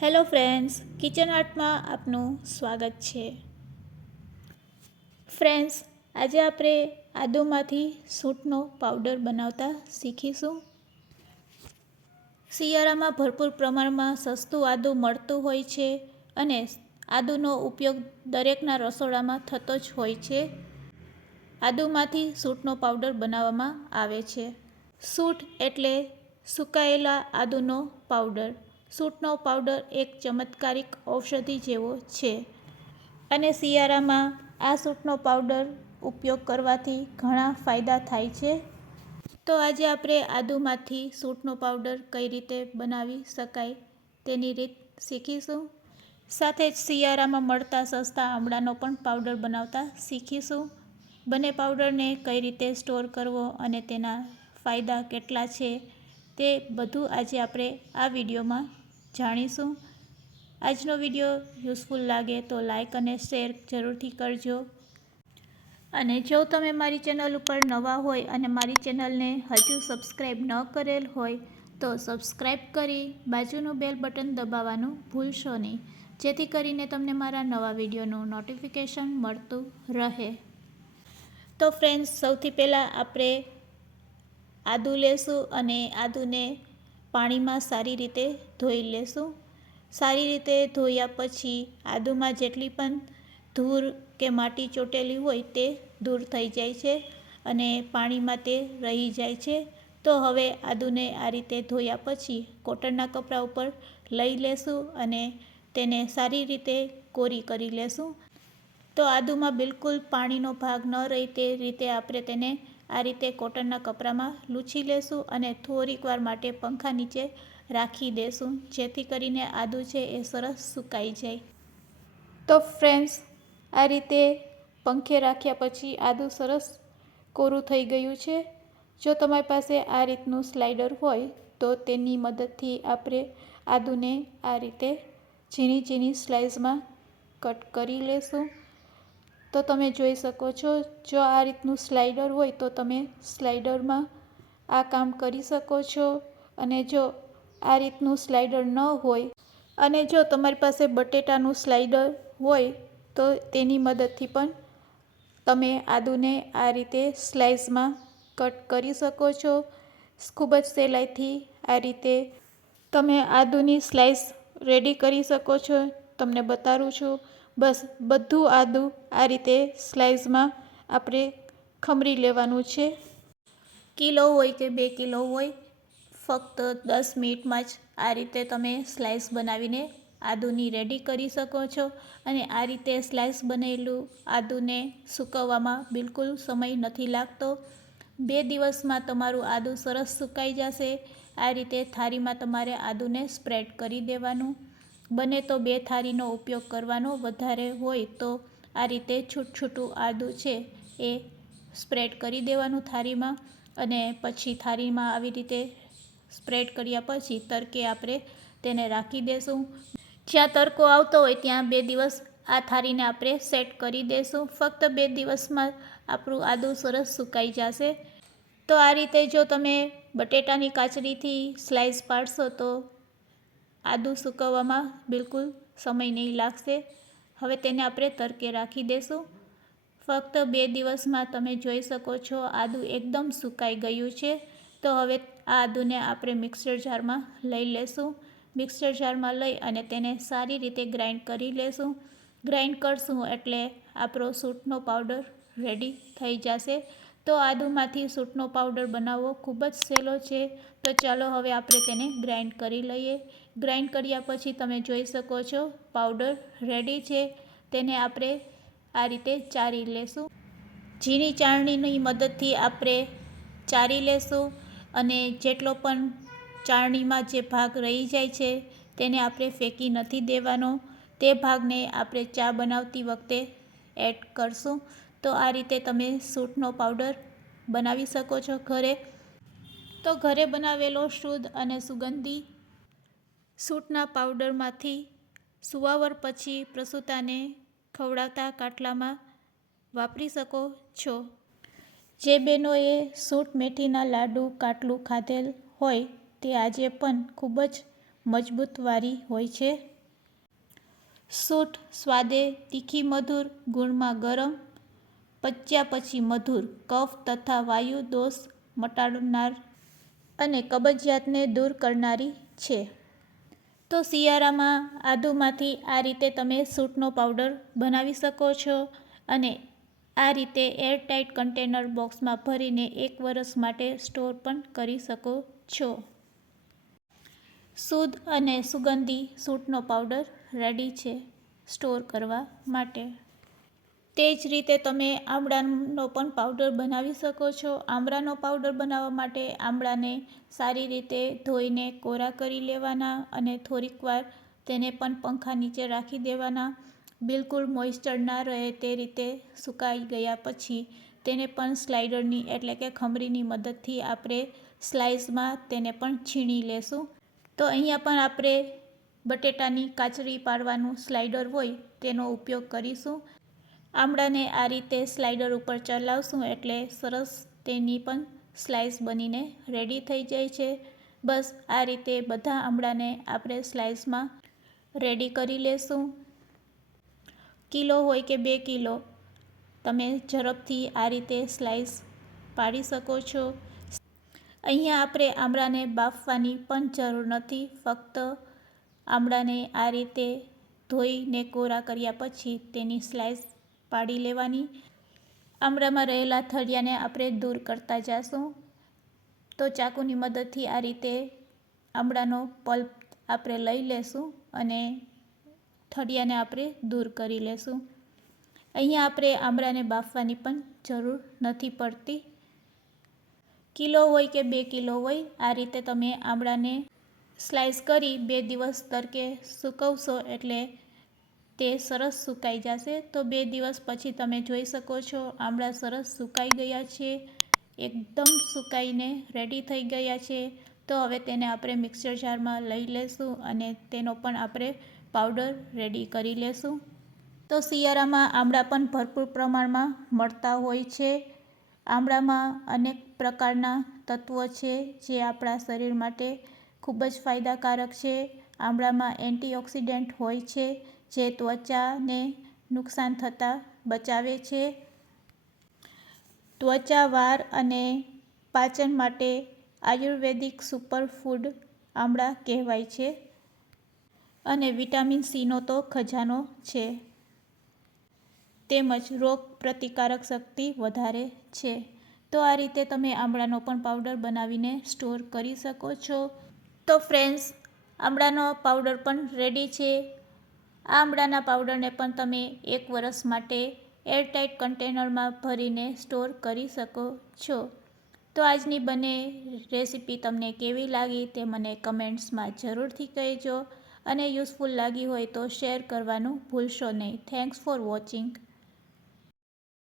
Hello friends, kitchen આર્ટમાં આપનું સ્વાગત છે. ફ્રેન્ડ્સ, આજે આપણે આદુમાંથી સૂંઠનો પાવડર બનાવતા શીખીશું. શિયાળામાં ભરપૂર પ્રમાણમાં સસ્તું આદુ મળતું હોય છે અને આદુનો ઉપયોગ દરેકના રસોડામાં થતો જ હોય છે. આદુમાંથી સૂંઠનો પાવડર બનાવવામાં આવે છે. સૂંઠ એટલે સુકાયેલા આદુનો પાવડર. સૂંઠનો પાવડર એક ચમત્કારિક ઔષધિ જેવો છે અને શિયાળામાં આ સૂંઠનો પાવડર ઉપયોગ કરવાથી ઘણા ફાયદા થાય છે. તો આજે આપણે આદુમાંથી સૂંઠનો પાવડર કઈ રીતે બનાવી શકાય તેની રીત શીખીશું. સાથે જ શિયાળામાં મળતા સસ્તા આમળાનો પણ પાવડર બનાવતા શીખીશું. બંને પાવડરને કઈ રીતે સ્ટોર કરવો અને તેના ફાયદા કેટલા છે તે બધું આજે આપણે આ વિડીયોમાં જાણીશું. આજનો વિડીયો યુઝફુલ લાગે તો લાઈક અને શેર જરૂરથી કરજો. અને જો તમે મારી ચેનલ ઉપર નવા હોય અને મારી ચેનલને હજુ સબસ્ક્રાઈબ ન કરેલ હોય તો સબસ્ક્રાઈબ કરી બાજુનું બેલ બટન દબાવવાનું ભૂલશો નહીં, જેથી કરીને તમને મારા નવા વિડીયોનું નોટિફિકેશન મળતું રહે. તો ફ્રેન્ડ્સ, સૌથી પહેલાં આપણે આદુ લેશું અને આદુને પાણીમાં સારી રીતે ધોઈ લેશું. સારી રીતે ધોયા પછી આદુમાં જેટલી પણ ધૂળ કે માટી ચોટેલી હોય તે દૂર થઈ જાય છે અને પાણીમાં તે રહી જાય છે. તો હવે આદુને આ રીતે ધોયા પછી કોટનના કપડા ઉપર લઈ લેશું અને તેને સારી રીતે કોરી કરી લેશું. તો આદુમાં બિલકુલ પાણીનો ભાગ ન રહે તે રીતે આપણે તેને આ રીતે કોટનના કપડામાં લૂછી લેશું અને થોડીક વાર માટે પંખા નીચે રાખી દેશું, જેથી કરીને આદુ છે એ સરસ સુકાઈ જાય. તો ફ્રેન્ડ્સ, આ રીતે પંખે રાખ્યા પછી આદુ સરસ કોરું થઈ ગયું છે. જો તમારી પાસે આ રીતનું સ્લાઇડર હોય તો તેની મદદથી આપણે આદુને આ રીતે ઝીણી ઝીણી સ્લાઇસમાં કટ કરી લેશું. તો તમે જોઈ શકો છો, જો આ રીતનું સ્લાઇડર હોય તો તમે સ્લાઇડરમાં આ કામ કરી શકો છો. અને જો આ રીતનું સ્લાઇડર ન હોય અને જો તમારી પાસે બટેટાનું સ્લાઇડર હોય તો તેની મદદથી પણ તમે આદુને આ રીતે સ્લાઇસમાં કટ કરી શકો છો. ખૂબ જ સહેલાઈથી આ રીતે તમે આદુની સ્લાઇસ રેડી કરી શકો છો. તમને બતાવું છું. બસ બધું આદુ આ રીતે સ્લાઇસમાં આપણે ખમરી લેવાનું છે. કિલો હોય કે 2 કિલો હોય, ફક્ત 10 મિનિટમાં જ આ રીતે તમે સ્લાઇસ બનાવીને આદુની રેડી કરી શકો છો. અને આ રીતે સ્લાઇસ બનેલું આદુને સૂકવવામાં બિલકુલ સમય નથી લાગતો. 2 દિવસમાં તમારું આદુ સરસ સુકાઈ જશે. આ રીતે થાળીમાં તમારે આદુને સ્પ્રેડ કરી દેવાનું. બને તો 2 થાળીનો ઉપયોગ કરવાનો, વધારે હોય તો આ રીતે છૂટું આદુ છે એ સ્પ્રેડ કરી દેવાનું થાળીમાં. અને પછી થાળીમાં આવી રીતે સ્પ્રેડ કર્યા પછી તડકે આપણે તેને રાખી દેશું. જ્યાં તડકો આવતો હોય ત્યાં 2 દિવસ આ થાળીને આપણે સેટ કરી દેશું. ફક્ત 2 દિવસમાં આપણું આદુ સરસ સુકાઈ જશે. તો આ રીતે જો તમે બટેટાની કાચરીથી સ્લાઇસ પાડશો તો આદુ સૂકવવામાં બિલકુલ સમય નહીં લાગશે. હવે તેને આપણે તડકે રાખી દેશું. ફક્ત 2 દિવસમાં તમે જોઈ શકો છો આદુ એકદમ સુકાઈ ગયું છે. તો હવે આ આદુને આપણે મિક્સર જારમાં લઈ લેશું. મિક્સર જારમાં લઈ અને તેને સારી રીતે ગ્રાઇન્ડ કરી લેશું. ગ્રાઇન્ડ કરશું એટલે આપણો સૂંઠનો પાવડર રેડી થઈ જશે. તો આદુમાંથી સૂંઠનો પાવડર બનાવવો ખૂબ જ સહેલો છે. તો ચાલો હવે આપણે તેને ગ્રાઇન્ડ કરી લઈએ. ગ્રાઇન્ડ કર્યા પછી તમે જોઈ શકો છો પાવડર રેડી છે. તેને આપણે આ રીતે ચારી લેશું. ઝીણી ચાળણીની મદદથી આપણે ચારી લેશું અને જેટલો પણ ચાળણીમાં જે ભાગ રહી જાય છે તેને આપણે ફેંકી નથી દેવાનો. તે ભાગને આપણે ચા બનાવતી વખતે એડ કરશું. તો આ રીતે તમે સૂંઠનો પાવડર બનાવી શકો છો ઘરે. તો ઘરે બનાવેલો શુદ્ધ અને સુગંધી સૂંઠના પાવડરમાંથી સુવાવર પછી પ્રસૂતાને ખવડાવતા કાટલામાં વાપરી શકો છો. જે બહેનોએ સૂંઠ મેથીના લાડુ કાટલું ખાધેલ હોય તે આજે પણ ખૂબ જ મજબૂતવાળી હોય છે. સૂંઠ સ્વાદે તીખી મધુર, ગુણમાં ગરમ, પચ્યા પછી મધુર, કફ તથા વાયુ દોષ મટાડનાર અને કબજિયાતને દૂર કરનારી છે. તો શિયાળામાં આદુમાંથી આ રીતે તમે સૂંઠનો પાવડર બનાવી શકો છો અને આ રીતે એરટાઇટ કન્ટેનર બોક્સમાં ભરીને 1 વર્ષ માટે સ્ટોર પણ કરી શકો છો. શુદ્ધ અને સુગંધી સૂંઠનો પાવડર રેડી છે સ્ટોર કરવા માટે. તે જ રીતે તમે આમળાનો પણ પાવડર બનાવી શકો છો. આમળાનો પાવડર બનાવવા માટે આમળાને સારી રીતે ધોઈને કોરા કરી લેવાના અને થોડીક વાર તેને પણ પંખા નીચે રાખી દેવાના. બિલકુલ મોઇસ્ચર ના રહે તે રીતે સુકાઈ ગયા પછી તેને પણ સ્લાઇડરની એટલે કે ખમરીની મદદથી આપણે સ્લાઇસમાં તેને પણ છીણી લેશું. તો અહીંયા પણ આપણે બટેટાની કાચરી પાડવાનું સ્લાઇડર હોય તેનો ઉપયોગ કરીશું. આમળાને આ રીતે સ્લાઇડર ઉપર ચલાવશું એટલે સરસ તેની પણ સ્લાઇસ બનીને રેડી થઈ જાય છે. બસ આ રીતે બધા આમળાને આપણે સ્લાઇસમાં રેડી કરી લેશું. કિલો હોય કે 2 કિલો તમે ઝડપથી આ રીતે સ્લાઇસ પાડી શકો છો. અહીંયા આપણે આમળાને બાફવાની પણ જરૂર નથી. ફક્ત આમળાને આ રીતે ધોઈને કોરા કર્યા પછી તેની સ્લાઇસ પાડી લેવાની. આમળામાં રહેલા થળિયાને આપણે દૂર કરતા જાશું. તો ચાકુની મદદથી આ રીતે આમળાનો પલ્પ આપણે લઈ લેશું અને થળિયાને આપણે દૂર કરી લેશું. અહીંયા આપણે આમળાને બાફવાની પણ જરૂર નથી પડતી. કિલો હોય કે 2 કિલો હોય આ રીતે તમે આમળાને સ્લાઇસ કરી 2 દિવસ તડકે સૂકવશો એટલે તે સરસ સુકાઈ જશે. તો 2 દિવસ પછી તમે જોઈ શકો છો આમળા સરસ સુકાઈ ગયા છે. એકદમ સુકાઈને રેડી થઈ ગયા છે. તો હવે તેને આપણે મિક્સર જારમાં લઈ લેશું અને તેનો પણ આપણે પાવડર રેડી કરી લેશું. તો શિયાળામાં આમળા પણ ભરપૂર પ્રમાણમાં મળતા હોય છે. આમળામાં અનેક પ્રકારના તત્વો છે જે આપણા શરીર માટે ખૂબ જ ફાયદાકારક છે. આમળામાં એન્ટીઓક્સિડન્ટ હોય છે જે ત્વચાને નુકસાન થતાં બચાવે છે. ત્વચા, વાળ અને પાચન માટે આયુર્વેદિક સુપરફૂડ આમળા કહેવાય છે અને વિટામિન સીનો તો ખજાનો છે. તેમજ રોગ પ્રતિકારક શક્તિ વધારે છે. તો આ રીતે તમે આમળાનો પણ પાવડર બનાવીને સ્ટોર કરી શકો છો. તો ફ્રેન્ડ્સ, આમળાનો પાવડર પણ રેડી છે. આ આમળાના પાવડરને પણ તમે 1 વર્ષ માટે એરટાઇટ કન્ટેનરમાં ભરીને સ્ટોર કરી શકો છો. તો આજની બંને રેસીપી તમને કેવી લાગી તે મને કમેન્ટ્સમાં જરૂરથી કહેજો અને યુઝફુલ લાગી હોય તો શેર કરવાનું ભૂલશો નહીં. Thanks for watching.